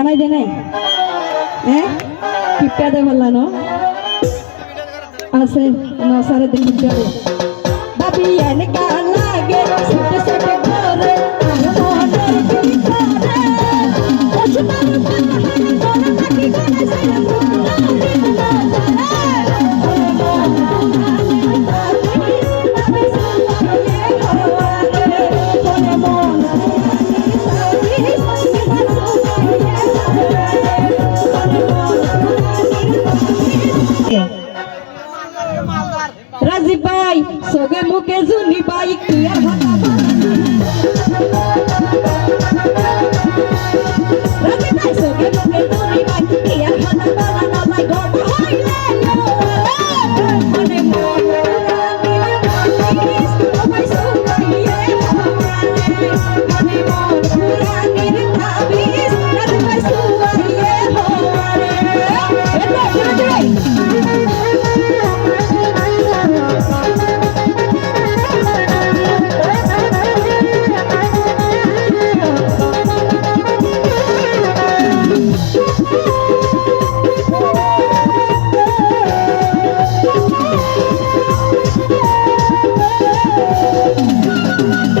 আনাই দে নাই হ্যাঁ কিপটা দে বললা ন আছে নসারে দিন যাবে বাবি এনে কাল লাগে রাজীব ভাই সোগে মুখে জুনি ভাই কি আর সাইবুল ভাই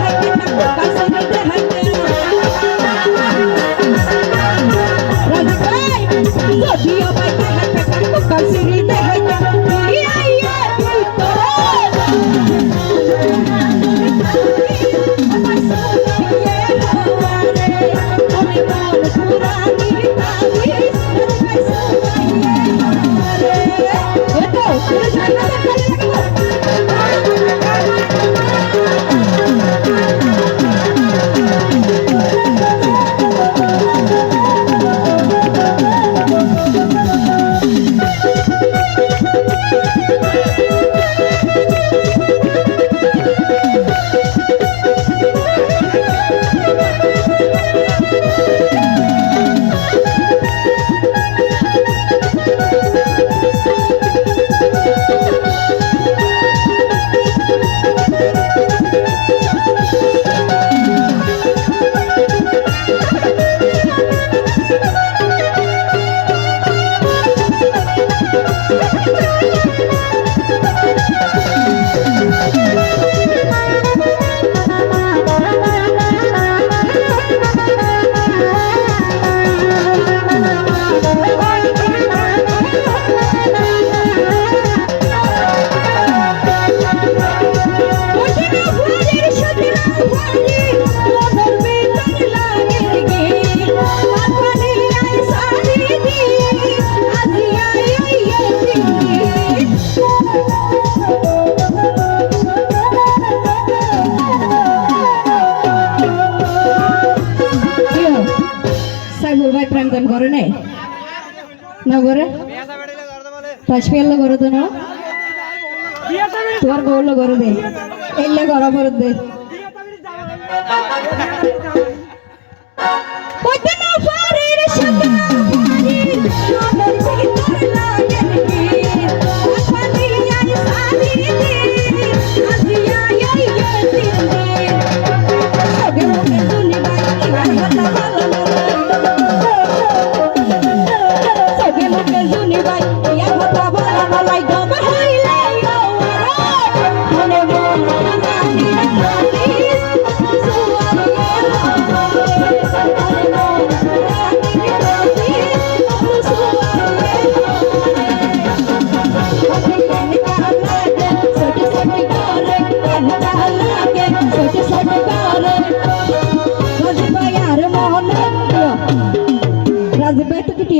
করে নাই? না করে? পাঁচপিয়াল্লা করে তো না তোমার গৌল করে দে এলে গরম করে দে না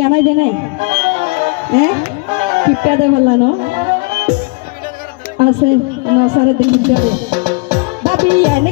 আনাই দে নাই? হ্যাঁ? কিপটা দে বললা আছে নসারে দিন কিপটা দে। বাবি এনে